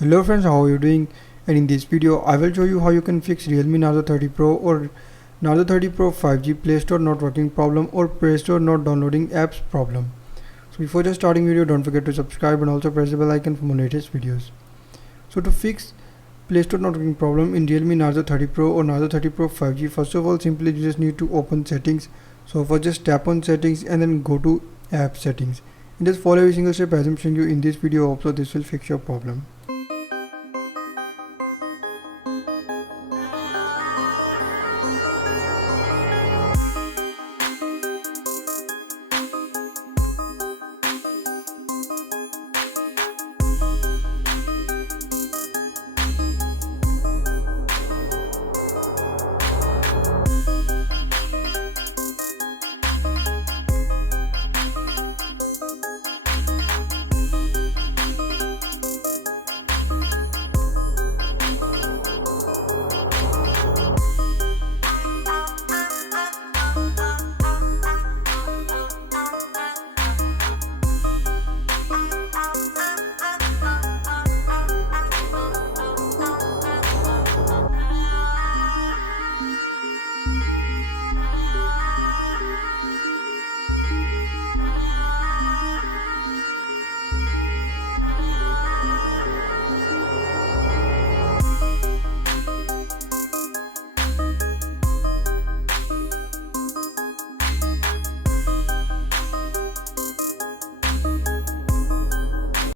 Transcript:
Hello friends, how are you doing? And in this video I will show you how you can fix Realme Narzo 30 Pro or Narzo 30 Pro 5G Play Store not working problem or Play Store not downloading apps problem. So before just starting video, don't forget to subscribe and also press the bell icon for more latest videos. So to fix Play Store not working problem in Realme Narzo 30 Pro or Narzo 30 Pro 5G, first of all simply you just need to open settings. So first just tap on settings and then go to app settings and just follow every single step as I'm showing you in this video. Also this will fix your problem.